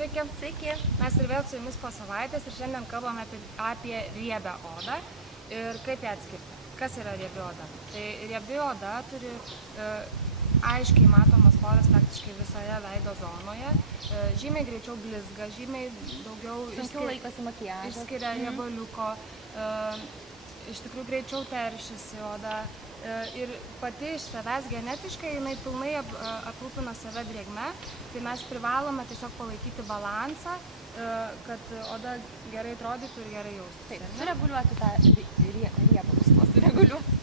Sveiki. Sveiki. Mes ir vėl su jumis po savaitės ir šiandien kalbame apie riebią odą ir kaip ją atskirti. Kas yra riebi oda? Tai riebi oda turi aiškiai matomas poras praktiškai visoje veido zonoje, žymiai greičiau blizga, žymiai daugiau išskiria riebaliuko, iš tikrųjų greičiau teršiasi oda. Ir pati iš savęs genetiškai jinai pilnai aprūpina save drėgme, tai mes privalome tiesiog palaikyti balansą, kad oda gerai atrodytų ir gerai jaustų. Taip, sureguliuoti tą riebalus, sureguliuoti.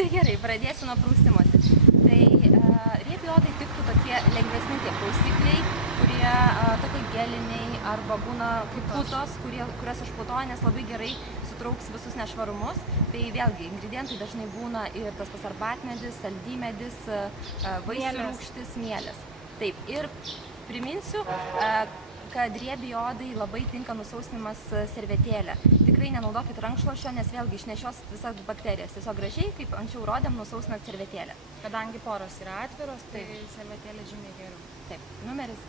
Tai gerai, pradėsiu nuo prausimosi. Tai riebi odai tiktų tokie lengvesni tie prausikliai, kurie tokie geliniai arba būna kaip putos, kurias išputoja, nes labai gerai sutrauks visus nešvarumus. Tai vėlgi, ingredientai dažnai būna ir tas pats arbatmedis, saldymedis, vaisių rūgštis, mielės. Taip, ir priminsiu, kad riebi odai labai tinka nusausinimas servetėlė. Tikrai nenaudokit rankšluosčio, nes vėlgi išnešios visas bakterijas. Tiesiog gražiai, kaip anksčiau rodėm, nusausinat servetėlę. Kadangi poros yra atviros, tai servetėlė žymiai geriau. Taip, numeris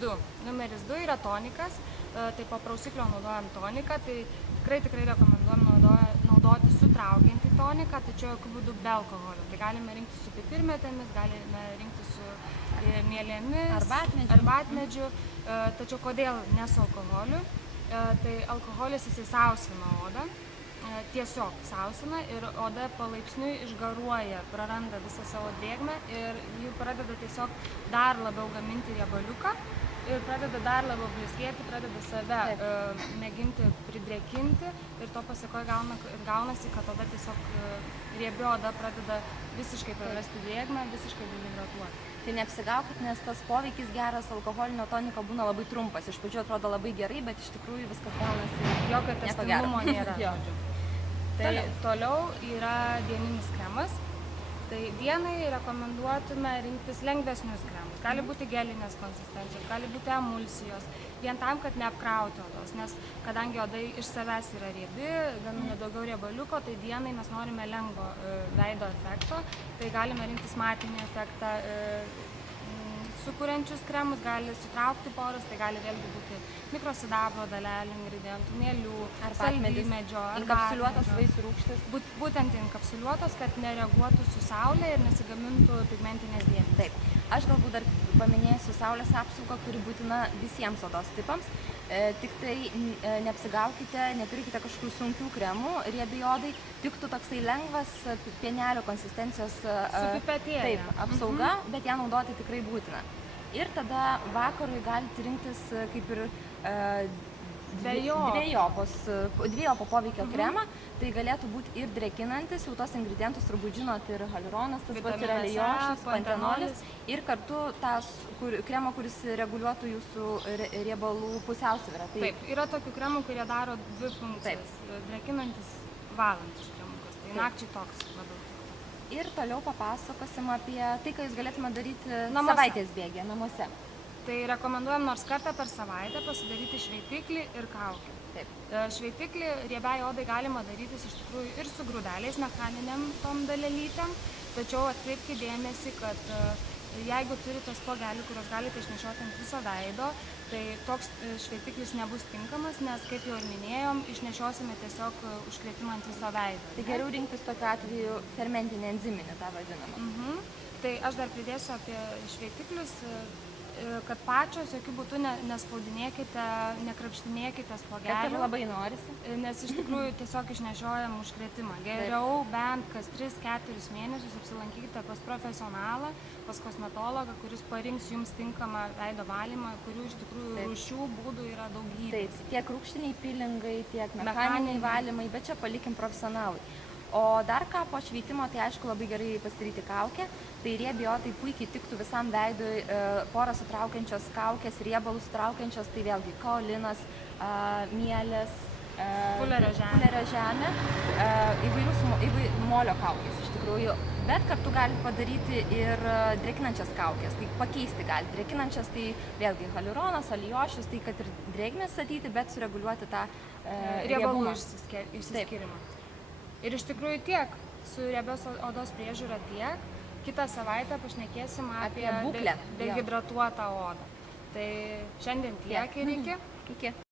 2? Numeris 2 yra tonikas, tai po prausiklio naudojam toniką, tai tikrai rekomenduojam naudoti sutraukiantį toniką, tačiau jokių būdų be alkoholio. Tai galime rinkti su pipirmėtėmis, galime rinkti su mielėmis, arbatmedžiu, tačiau kodėl ne su alkoholiu? Tai alkoholis jisai sausina odą, tiesiog sausina ir oda palaipsniui išgaruoja, praranda visą savo drėgmę ir ji pradeda tiesiog dar labiau gaminti riebaliuką ir pradeda dar labiau blizgėti, pradeda save mėginti pridrėkinti ir to pasiekoje gaunasi, kad oda tiesiog riebi oda pradeda visiškai prarasti drėgmę, visiškai dehidratuoti. Tai neapsigaukit, nes tas poveikis geras alkoholinio toniko būna labai trumpas. Iš pradžių atrodo labai gerai, bet iš tikrųjų viskas gaunasi jokio tęstinumo nėra. Tai toliau yra dieninis kremas. Tai dienai rekomenduotume rinktis lengvesnius kremus. Gali būti gelinės konsistencijos, gali būti emulsijos, vien tam, kad neapkrauti odos, nes kadangi oda iš savęs yra riebi, gamina daugiau riebaliuko, tai dienai mes norime lengvo veido efekto, tai galime rinktis matinį efektą sukuriančius kremus, gali sutraukti poras, tai gali vėlgi būti mikrosidabro dalelių, ingredientų, mielių, saldymedžio, inkapsuliuotos vaisių rūgštys. Būtent inkapsuliuotos, kad nereaguotų su saulė ir nesigamintų pigmentinės dėmės. Taip, aš galbūt dar paminėsiu saulės apsaugą, kuri būtina visiems odos tipams. Tik tai neapsigaukite, nepirkite kažkokių sunkių kremų, riebi odai, tiktų toksai lengvas pienelio konsistencijos apsauga, bet ją naudoti tikrai būtina. Ir tada vakarui galite rinktis kaip ir dviejopo poveikio kremą, tai galėtų būti ir drėkinantis, jau tos ingredientus turbūt žinot, ir hialuronas, tas pats yra alijošius, pantenolis, ir kartu tas kremo, kuris reguliuotų jūsų riebalų pusiausvyrą. Taip, yra tokių kremų, kurie daro dvi funkcijas, drėkinantis, valantis kremukas, tai nakčiai toks labiau. Ir toliau papasakosim apie tai, ką jūs galėtume daryti savaitės bėgyje namuose. Tai rekomenduojam nors kartą per savaitę pasidaryti šveitiklį ir kaukę. Šveitiklį riebiai odai galima darytis iš tikrųjų ir su grūdeliais, mechaniniam tom dalelytėm, tačiau atkreipkite dėmesį, kad jeigu turite spuogelių, kuriuos galite išnešioti ant viso veido, tai toks šveitiklis nebus tinkamas, nes, kaip jau ir minėjom, išnešiosime tiesiog užkrėtimą ant viso veido. Tai geriau rinktis tokiu atveju fermentinį enziminį, tą vadinamą. Tai aš dar pridėsiu apie šveitiklius, kad pačios jokių būdų nespaudinėkite, nekrapštinėkite spuogelių. Taip labai norisi. Nes iš tikrųjų tiesiog išnešiojam užkrėtimą. Geriau bent kas 3-4 mėnesius apsilankykite pas profesionalą, pas kosmetologą, kuris parinks jums tinkamą veido valymą, kurių iš tikrųjų rūšių būdų yra daugybė. Taip, tiek rūgštiniai pilingai, tiek mechaniniai valymai, bet čia palikim profesionalui. O dar ką po šveitimo, tai aišku labai gerai pasidaryti kaukę, tai riebi odai puikiai tiktų visam veidui porą sutraukiančios kaukės, riebalų sutraukiančios, tai vėlgi kaolinas, mielės, fulerio žemė, įvairių molio kaukės iš tikrųjų, bet kartu galite padaryti ir drėkinančias kaukės, tai pakeisti galite. Drėkinančias tai vėlgi hialuronas, alijošius, tai kad ir drėgmę statyti, bet sureguliuoti tą riebalų išsiskyrimą. Ir iš tikrųjų tiek, su riebios odos priežiūra tiek, kitą savaitę pašnekėsim apie būklę, dehidratuotą odą. Tai Šiandien tiek ir iki. Iki.